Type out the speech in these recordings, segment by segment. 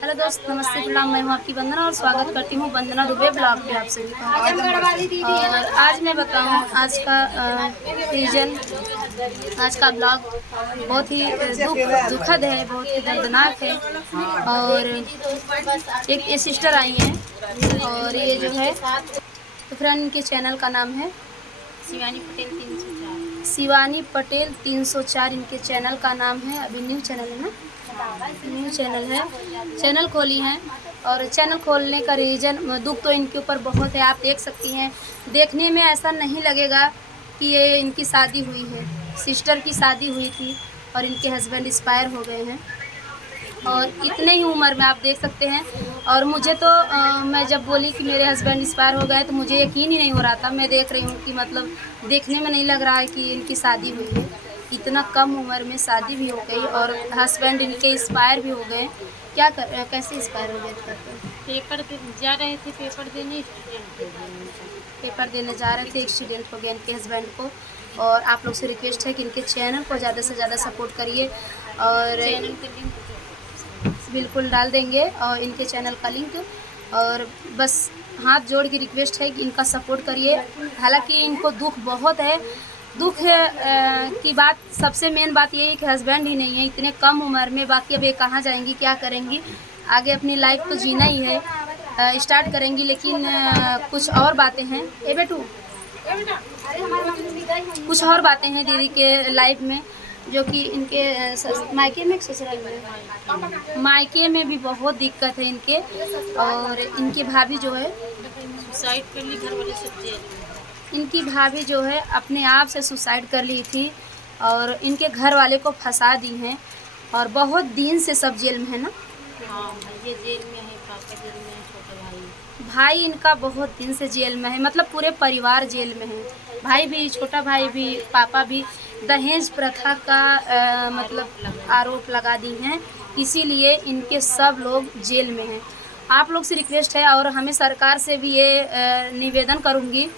Hello दोस्त, नमस्ते, प्रणाम। मैं हूँ आपकी वंदना और स्वागत करती हूँ वंदना दुबे ब्लॉग पे आप सभी का। और आज मैं बताऊँ आज का रीजन, आज का ब्लॉग बहुत ही दुखद है, बहुत ही दर्दनाक है। और एक ये सिस्टर आई हैं और ये जो है तो फ्रेंड, इनके चैनल का नाम है शिवानी पटेल 304। शिवानी पटेल 304 इनके चैनल का नाम है। अभी न्यू चैनल है ना, न्यू चैनल है, चैनल खोली हैं। और चैनल खोलने का रीज़न, दुख तो इनके ऊपर बहुत है। आप देख सकती हैं, देखने में ऐसा नहीं लगेगा कि ये इनकी शादी हुई है। सिस्टर की शादी हुई थी और इनके हस्बैंड एक्सपायर हो गए हैं और इतने ही उम्र में आप देख सकते हैं। और मुझे तो मैं जब बोली कि मेरे हस्बैंड एक्सपायर हो गए तो मुझे यकीन ही नहीं हो रहा था। मैं देख रही हूँ कि मतलब देखने में नहीं लग रहा है कि इनकी शादी हुई है। इतना कम उम्र में शादी भी हो गई और हस्बैंड इनके एक्सपायर भी हो गए। क्या कर कैसे एक्सपायर हो गए थे? पेपर जा रहे थे, पेपर देने स्टूडेंट हो गए। पेपर देने जा रहे थे, एक्सीडेंट हो गया इनके हस्बैंड को। और आप लोग से रिक्वेस्ट है कि इनके चैनल को ज़्यादा से ज़्यादा सपोर्ट करिए और चैनल का लिंक बिल्कुल डाल देंगे और इनके चैनल का लिंक। और बस हाथ जोड़ के रिक्वेस्ट है कि इनका सपोर्ट करिए। हालांकि इनको दुख बहुत है, दुख की बात, सबसे मेन बात ये है कि हस्बैंड ही नहीं है इतने कम उम्र में। बाकी अब ये कहाँ जाएंगी, क्या करेंगी, आगे अपनी लाइफ तो जीना ही है, स्टार्ट करेंगी। लेकिन कुछ और बातें हैं, ए बेटू, कुछ और बातें हैं दीदी के लाइफ में जो कि इनके मायके में, ससुराल में, मायके में भी बहुत दिक्कत है इनके। और इनकी भाभी जो है सुसाइड कर ली, घर वाले सब जेल में। इनकी भाभी जो है अपने आप से सुसाइड कर ली थी और इनके घर वाले को फंसा दी हैं। और बहुत दिन से सब जेल में है ना। हाँ, ये जेल में है, पापा जेल में है, छोटे भाई इनका बहुत दिन से जेल में है, मतलब पूरे परिवार जेल में है। भाई भी, छोटा भाई भी, पापा भी। दहेज प्रथा का मतलब आरोप लगा दी हैं, इसीलिए इनके सब लोग जेल में हैं। आप लोग से रिक्वेस्ट है और हमें सरकार से भी ये निवेदन करूँगी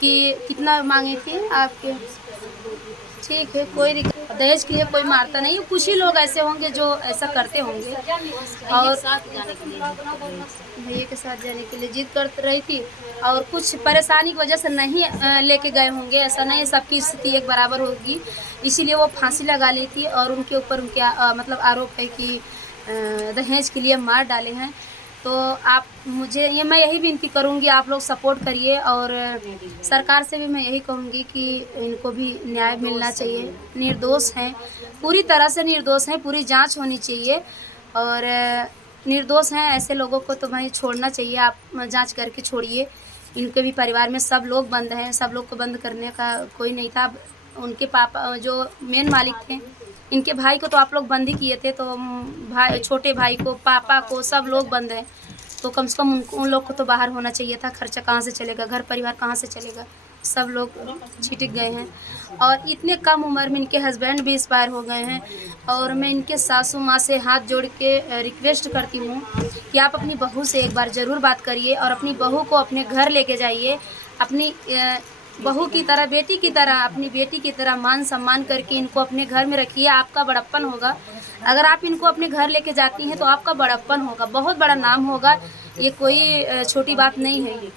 कि कितना मांगे थे आपके, ठीक है, कोई दिक्कत। दहेज के लिए कोई मारता नहीं, कुछ ही लोग ऐसे होंगे जो ऐसा करते होंगे। और भैया के साथ जाने के लिए जिद कर रही थी और कुछ परेशानी की वजह से नहीं लेके गए होंगे। ऐसा नहीं, सबकी स्थिति एक बराबर होगी, इसीलिए वो फांसी लगा ली थी। और उनके ऊपर उनके मतलब आरोप है कि दहेज के लिए मार डाले हैं। तो आप मुझे ये, मैं यही विनती करूंगी, आप लोग सपोर्ट करिए। और सरकार से भी मैं यही कहूँगी कि इनको भी न्याय मिलना चाहिए। निर्दोष हैं, पूरी तरह से निर्दोष हैं, पूरी जांच होनी चाहिए। और निर्दोष हैं ऐसे लोगों को तो भाई छोड़ना चाहिए। आप जांच करके छोड़िए। इनके भी परिवार में सब लोग बंद हैं, सब लोग को बंद करने का कोई नहीं था। उनके पापा जो मेन मालिक थे, इनके भाई को तो आप लोग बंद ही किए थे, तो भाई, छोटे भाई को, पापा को, सब लोग बंद हैं। तो कम से कम उन लोग को तो बाहर होना चाहिए था। खर्चा कहाँ से चलेगा, घर परिवार कहाँ से चलेगा, सब लोग छिटक गए हैं। और इतने कम उम्र में इनके हस्बैंड भी एक्सपायर हो गए हैं। और मैं इनके सासू माँ से हाथ जोड़ के रिक्वेस्ट करती हूँ कि आप अपनी बहू से एक बार ज़रूर बात करिए और अपनी बहू को अपने घर लेके जाइए। अपनी बहू की तरह, बेटी की तरह, अपनी बेटी की तरह मान सम्मान करके इनको अपने घर में रखिए। आपका बड़प्पन होगा अगर आप इनको अपने घर लेके जाती हैं, तो आपका बड़प्पन होगा, बहुत बड़ा नाम होगा। ये कोई छोटी बात नहीं है।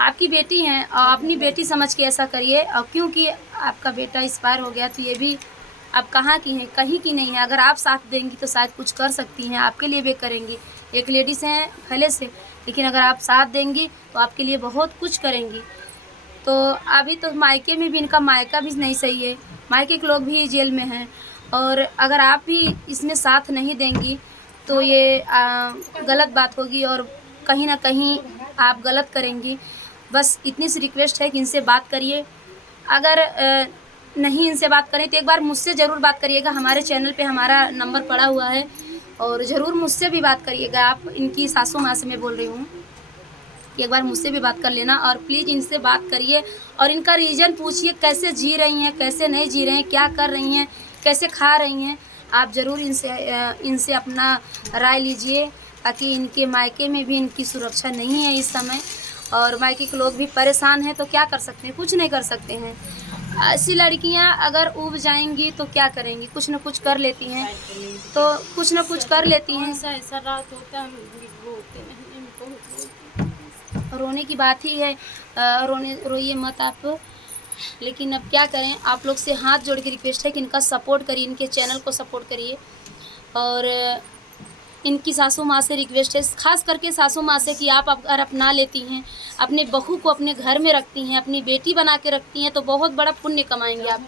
आपकी बेटी हैं और अपनी बेटी समझ के ऐसा करिए। और क्योंकि आपका बेटा एक्सपायर हो गया तो ये भी अब कहाँ की हैं, कहीं की नहीं है। अगर आप साथ देंगी तो शायद कुछ कर सकती हैं, आपके लिए भी करेंगी। एक लेडीज़ हैं पहले से, लेकिन अगर आप साथ देंगी तो आपके लिए बहुत कुछ करेंगी। तो अभी तो मायके में भी, इनका मायका भी नहीं सही है, मायके के लोग भी जेल में हैं। और अगर आप भी इसमें साथ नहीं देंगी तो ये गलत बात होगी और कहीं ना कहीं आप गलत करेंगी। बस इतनी सी रिक्वेस्ट है कि इनसे बात करिए। अगर नहीं इनसे बात करें तो एक बार मुझसे ज़रूर बात करिएगा। हमारे चैनल पे हमारा नंबर पड़ा हुआ है और ज़रूर मुझसे भी बात करिएगा। आप इनकी सासू माँ से मैं बोल रही हूँ कि एक बार मुझसे भी बात कर लेना और प्लीज़ इनसे बात करिए और इनका रीज़न पूछिए, कैसे जी रही हैं, कैसे नहीं जी रहे हैं, क्या कर रही हैं, कैसे खा रही हैं। आप ज़रूर इनसे अपना राय लीजिए, ताकि इनके मायके में भी इनकी सुरक्षा नहीं है इस समय और मायके के लोग भी परेशान हैं। तो क्या कर सकते हैं, कुछ नहीं कर सकते हैं। ऐसी लड़कियां अगर ऊब जाएंगी तो क्या करेंगी, कुछ न कुछ कर लेती हैं, तो कुछ न कुछ कर लेती हैं। ऐसा ऐसा रात होता है, हम रोते नहीं, हम बहुत रोते। रोने की बात ही है, रोइए मत आप। लेकिन अब क्या करें, आप लोग से हाथ जोड़ के रिक्वेस्ट है कि इनका सपोर्ट करिए, इनके चैनल को सपोर्ट करिए। और इनकी सासू माँ से रिक्वेस्ट है, खास करके सासू माँ से, कि आप अगर अपना लेती हैं, अपने बहू को अपने घर में रखती हैं, अपनी बेटी बना के रखती हैं, तो बहुत बड़ा पुण्य कमाएंगे आप।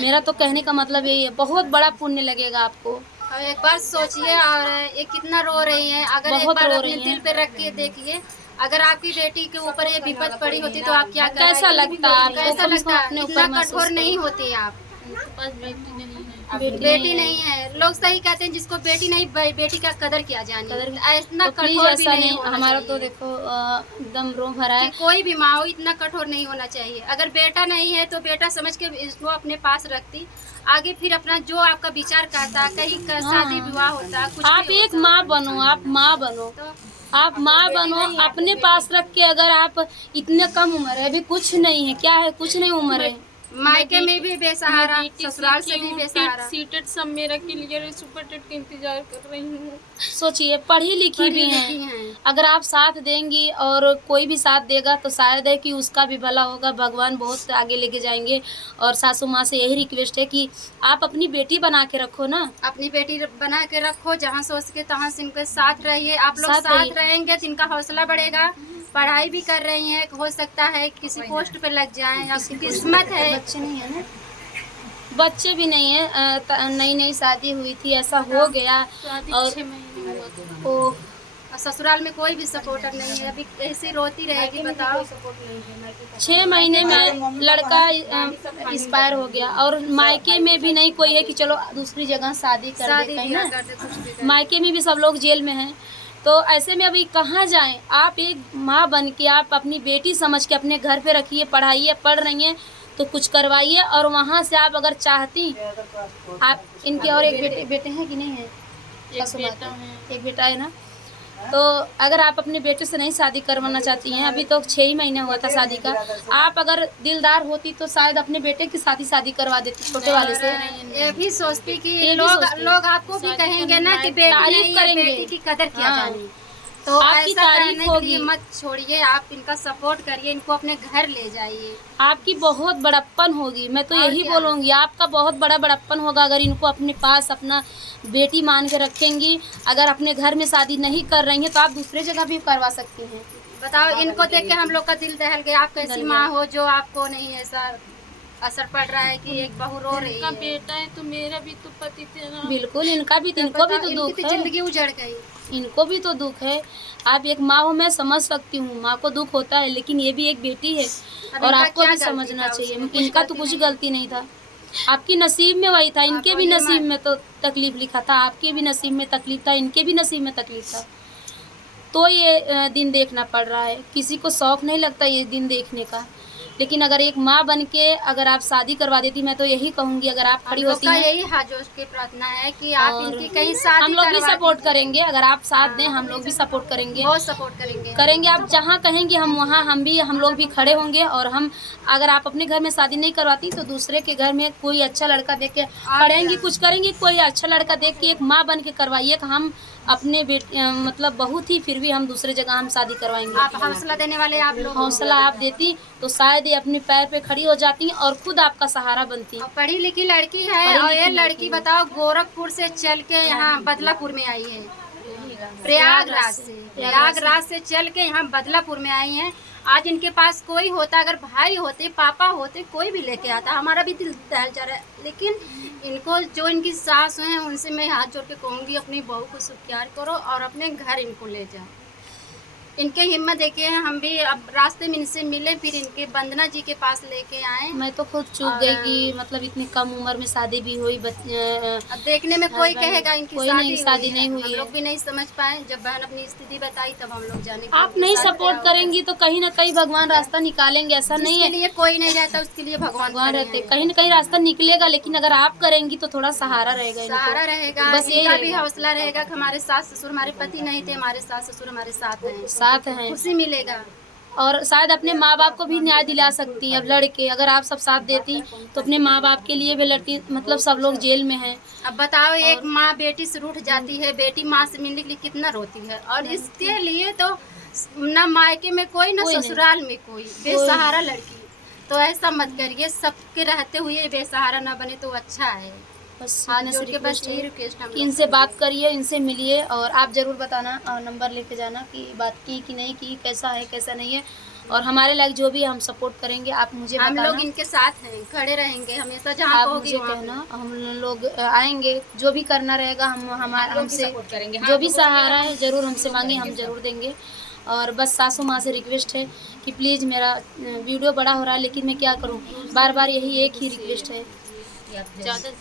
मेरा तो कहने का मतलब यही है, बहुत बड़ा पुण्य लगेगा आपको। और एक बार सोचिए, और ये कितना रो रही है, अगर एक बहुत बार रो अपने रही दिल हैं। पे रख के देखिए, अगर आपकी बेटी के ऊपर ये विपद पड़ी होती तो आप क्या करें? कैसा लगता आपको? कैसा कम से कम लगता? अपने इतना ऊपर महसूस कठोर नहीं करो। होती आप। उनके पास बेटी नहीं है। बेटी नहीं है, लोग सही कहते हैं, जिसको बेटी नहीं, बेटी का कदर किया जाने, इतना तो प्लीज कठोर भी ऐसा नहीं नहीं, होना हमारा तो चाहिए। देखो एकदम रो भरा कि है। कोई भी माँ हो, इतना कठोर नहीं होना चाहिए। अगर बेटा नहीं है तो बेटा समझ के इसको अपने पास रखती, आगे फिर अपना जो आपका विचार कहता, कहीं का शादी विवाह होता, कुछ आप भी एक होता। माँ बनो, आप माँ बनो, तो आप माँ बनो, अपने पास रख के। अगर आप इतने कम उम्र है, अभी कुछ नहीं है, क्या है, कुछ नहीं उम्र है। मायके में भी बेसहारा, ससुराल से भी बेसहारा। सीटेट सब मेरा क्लियर है, सुपर टेट का इंतजार कर रही हूँ। सोचिए, पढ़ी लिखी भी लिखी हैं, हैं। अगर आप साथ देंगी और कोई भी साथ देगा तो शायद है कि उसका भी भला होगा, भगवान बहुत आगे लेके जाएंगे। और सासू माँ से यही रिक्वेस्ट है कि आप अपनी बेटी बना के रखो ना, अपनी बेटी बना के रखो, जहाँ सोच के तहाँ से इनके साथ रहिए। आप लोग साथ साथ रहिए। रहेंगे तो इनका हौसला बढ़ेगा। पढ़ाई भी कर रही हैं, हो सकता है किसी पोस्ट पे लग जाएं, आपकी किस्मत है। बच्चे नहीं है ना, बच्चे भी नहीं है, नई नई शादी हुई थी, ऐसा हो गया। शादी और 6 महीने हुआ था। ओ, और ससुराल में कोई भी सपोर्टर नहीं है, अभी ऐसे रोती रहेगी, बताओ। 6 महीने में लड़का एक्सपायर हो गया, और मायके में भी नहीं कोई है कि चलो दूसरी जगह शादी कर शादी देते हैं ब्याह ना, कर दे, कुछ भी कर मायके में भी सब लोग जेल में हैं। तो ऐसे में अभी कहाँ जाएं? आप एक माँ बन के आप अपनी बेटी समझ के अपने घर पे रखिए, पढ़ाइए, पढ़ रही हैं तो कुछ करवाइए। और वहाँ से आप अगर चाहती, आप इनके और एक बेटे बेटे हैं कि नहीं है? एक बेटा है। एक बेटा है ना। तो अगर आप अपने बेटे से नहीं शादी करवाना चाहती हैं, अभी तो 6 ही महीना हुआ था शादी का, आप अगर दिलदार होती तो शायद अपने बेटे की शादी करवा देती छोटे वाले से। ये भी सोचती कि ये भी लोग सोचती। लोग आपको भी कहेंगे ना कि बेटी तारीफ नहीं है, करेंगे। बेटी की कदर किया हाँ। जानी। तो आपकी ऐसा तारीफ करने के लिए होगी। मत छोड़िए, आप इनका सपोर्ट करिए, इनको अपने घर ले जाइए। आपकी बहुत बड़प्पन होगी, मैं तो और यही क्या? बोलूँगी, आपका बहुत बड़ा बड़प्पन होगा अगर इनको अपने पास अपना बेटी मान के रखेंगी। अगर अपने घर में शादी नहीं कर रही हैं तो आप दूसरे जगह भी करवा सकती हैं। बताओ, इनको देख के हम लोग का दिल दहल गया। आप कैसी माँ हो जो आपको नहीं ऐसा असर पड़ रहा है कि एक बहू रो रही उनका है। बेटा है तो मेरा भी तो पति थे ना। बिल्कुल, इनको भी तो इनकी दुख तो है, जिंदगी उजड़ गई। इनको भी तो दुख है। आप एक माँ हो, मैं समझ सकती हूँ, माँ को दुख होता है, लेकिन ये भी एक बेटी है अब और इनका आपको क्या भी गलती समझना था चाहिए। उसमें? कुछ इनका तो गलती कुछ नहीं। गलती नहीं था, आपकी नसीब में वही था, इनके आप भी वही नसीब में तो तकलीफ लिखा था, आपके भी नसीब में तकलीफ था, इनके भी नसीब में तकलीफ था। तो ये दिन देखना पड़ रहा है। किसी को शौक नहीं लगता ये दिन देखने का, लेकिन अगर एक माँ बन के अगर आप शादी करवा देती, मैं तो यही कहूँगी, अगर आप हम खड़ी लोग होती का हैं, यही हाथ जोड़ के प्रार्थना है कि आप और इनकी कहीं शादी हम लोग भी करवा सपोर्ट दीजिए। करेंगे। अगर आप साथ दें, हम लोग भी सपोर्ट करेंगे। बहुत सपोर्ट करेंगे। आप जहाँ कहेंगे हम वहाँ हम लोग भी खड़े होंगे। और हम, अगर आप अपने घर में शादी नहीं करवाती तो दूसरे के घर में कोई अच्छा लड़का देख के पढ़ेंगी, कुछ करेंगी, कोई अच्छा लड़का देख के एक माँ बन के करवाइए कि हम अपने मतलब बहुत ही, फिर भी हम दूसरे जगह हम शादी करवाएंगे। आप हौसला देने वाले, आप लोग हौसला आप देती तो शायद ये अपने पैर पे खड़ी हो जाती और खुद आपका सहारा बनती। और पढ़ी लिखी लड़की है, और ये लड़की बताओ गोरखपुर से चल के यहाँ बदलापुर में आई है, प्रयागराज से चल के यहाँ बदलापुर में आई हैं। आज इनके पास कोई होता, अगर भाई होते, पापा होते, कोई भी लेके आता, हमारा भी दिल दहल जा रहा है। लेकिन इनको, जो इनकी सास हैं, उनसे मैं हाथ जोड़ के कहूँगी, अपनी बहू को सुख्यार करो और अपने घर इनको ले जाओ। इनके हिम्मत देखे हैं, हम भी अब रास्ते में इनसे मिले, फिर इनके वंदना जी के पास लेके आए। मैं तो खुद चूक गई कि मतलब इतनी कम उम्र में शादी भी हुई। अब देखने में कोई कहेगा इनकी कोई नहीं, शादी नहीं हुई हम है। लोग भी नहीं समझ पाए। जब बहन अपनी स्थिति बताई तब हम लोग जाने। आप नहीं सपोर्ट करेंगी तो कहीं ना कहीं भगवान रास्ता निकालेंगे, ऐसा नहीं जिसके है। लिए कोई नहीं रहता, उसके लिए भगवान भगवान खड़े रहते, हैं। कहीं ना कहीं रास्ता निकलेगा। लेकिन अगर आप करेंगी तो थोड़ा सहारा रहेगा इनको। सहारा रहेगा, बस यही इनका भी रहेगा। हौसला रहेगा कि हमारे सास ससुर, हमारे पति नहीं थे, हमारे सास ससुर हमारे साथ हैं, साथ हैं। खुशी मिलेगा। और शायद अपने माँ बाप को भी न्याय दिला सकती हैं। अब लड़के अगर आप सब साथ देती तो अपने माँ बाप के लिए भी लड़ती, मतलब सब लोग जेल में हैं। अब बताओ, एक माँ बेटी से रूठ जाती है, बेटी माँ से मिलने के लिए कितना रोती है, और इसके लिए तो ना मायके में कोई ना कोई नहीं। ससुराल में कोई, बेसहारा लड़की। तो ऐसा मत करिए, सबके रहते हुए बेसहारा ना बने तो अच्छा है। बस हाथ इतने से जोड़ के बस रिक्वेस्ट यही है रिक्वेस्ट हम कि लोग इनसे बात करिए, इनसे मिलिए, और आप ज़रूर बताना और नंबर लेके जाना कि बात की कि नहीं की, कैसा है कैसा नहीं है, और हमारे लायक जो भी है हम सपोर्ट करेंगे। आप मुझे हम बताना, लोग इनके साथ हैं, खड़े रहेंगे हमेशा, जहाँ आप कहोगी मुझे वहाँ कहना, हम लोग आएंगे, जो भी करना रहेगा हम हमारे हमसे सपोर्ट करेंगे। जो भी सहारा है ज़रूर हमसे मांगे, हम ज़रूर देंगे। और बस सासू माँ से रिक्वेस्ट है कि प्लीज़, मेरा वीडियो बड़ा हो रहा है लेकिन मैं क्या करूँ, बार बार यही एक ही रिक्वेस्ट है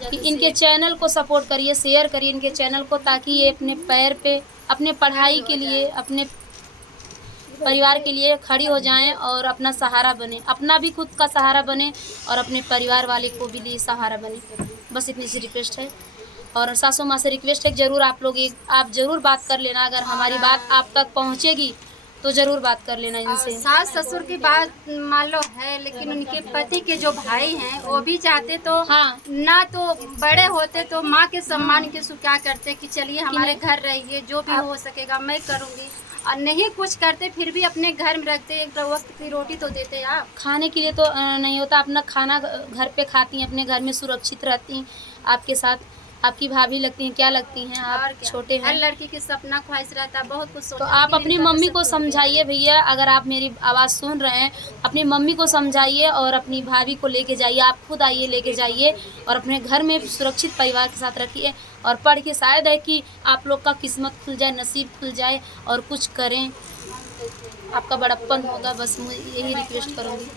कि इनके चैनल को सपोर्ट करिए, शेयर करिए इनके चैनल को, ताकि ये अपने पैर पे, अपने पढ़ाई के लिए, अपने परिवार के लिए खड़ी हो जाएं और अपना सहारा बने, अपना भी खुद का सहारा बने और अपने परिवार वाले को भी लिए सहारा बने। बस इतनी सी रिक्वेस्ट है। और सासू माँ से रिक्वेस्ट है कि ज़रूर आप ज़रूर बात कर लेना, अगर हमारी बात आप तक पहुँचेगी तो ज़रूर बात कर लेना और इनसे। सास ससुर की बात मान लो है, लेकिन उनके पति के जो भाई हैं वो भी चाहते तो हाँ, ना, तो बड़े होते तो माँ के सम्मान के सु क्या करते कि चलिए हमारे घर रहिए, जो भी हो सकेगा मैं करूँगी, और नहीं कुछ करते फिर भी अपने घर में रखते, एक वक्त की रोटी तो देते आप। खाने के लिए तो नहीं होता, अपना खाना घर पे खाती हैं, अपने घर में सुरक्षित रहती हैं आपके साथ। आपकी भाभी लगती हैं, क्या लगती हैं, और आप क्या, छोटे हर हैं। लड़की की सपना ख्वाहिश रहता है, बहुत कुछ तो सोचना, आप लेकिन अपनी इनका तो मम्मी सब को टूट गया। समझाइए भैया, अगर आप मेरी आवाज़ सुन रहे हैं, अपनी मम्मी को समझाइए और अपनी भाभी को लेके जाइए, आप खुद आइए लेके जाइए और अपने घर में सुरक्षित परिवार के साथ रखिए। और पढ़ के शायद है कि आप लोग का किस्मत खुल जाए, नसीब खुल जाए और कुछ करें, आपका बड़प्पन होगा। बस मैं यही रिक्वेस्ट करूँगी।